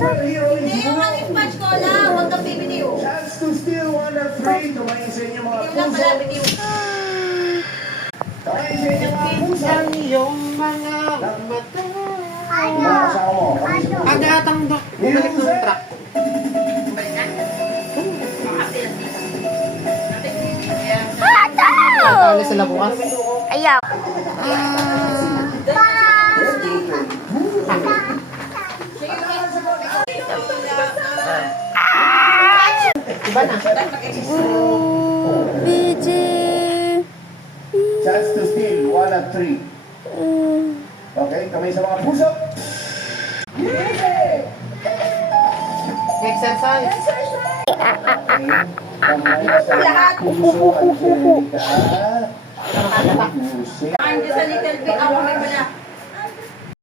superhero is Hindi yung ang moved. sponge cola, huwag kang bibitiw. Chance to steal 1 or 3. Tumayin sa inyo mga Bitiw lang puso. pala, bitiw. Tumayin sa inyo mga puso. Ang iyong mga mata. Mga kasama mo. kami sa puso. Agatang bumalik ng truck. Alis sila bukas. Ayaw. Iba na. BG. Chance to steal 1 or 3. Okay, kamay sa mga puso. Exercise. Kamay sa mga puso. Angelica. Puso. I'm just a little bit ako may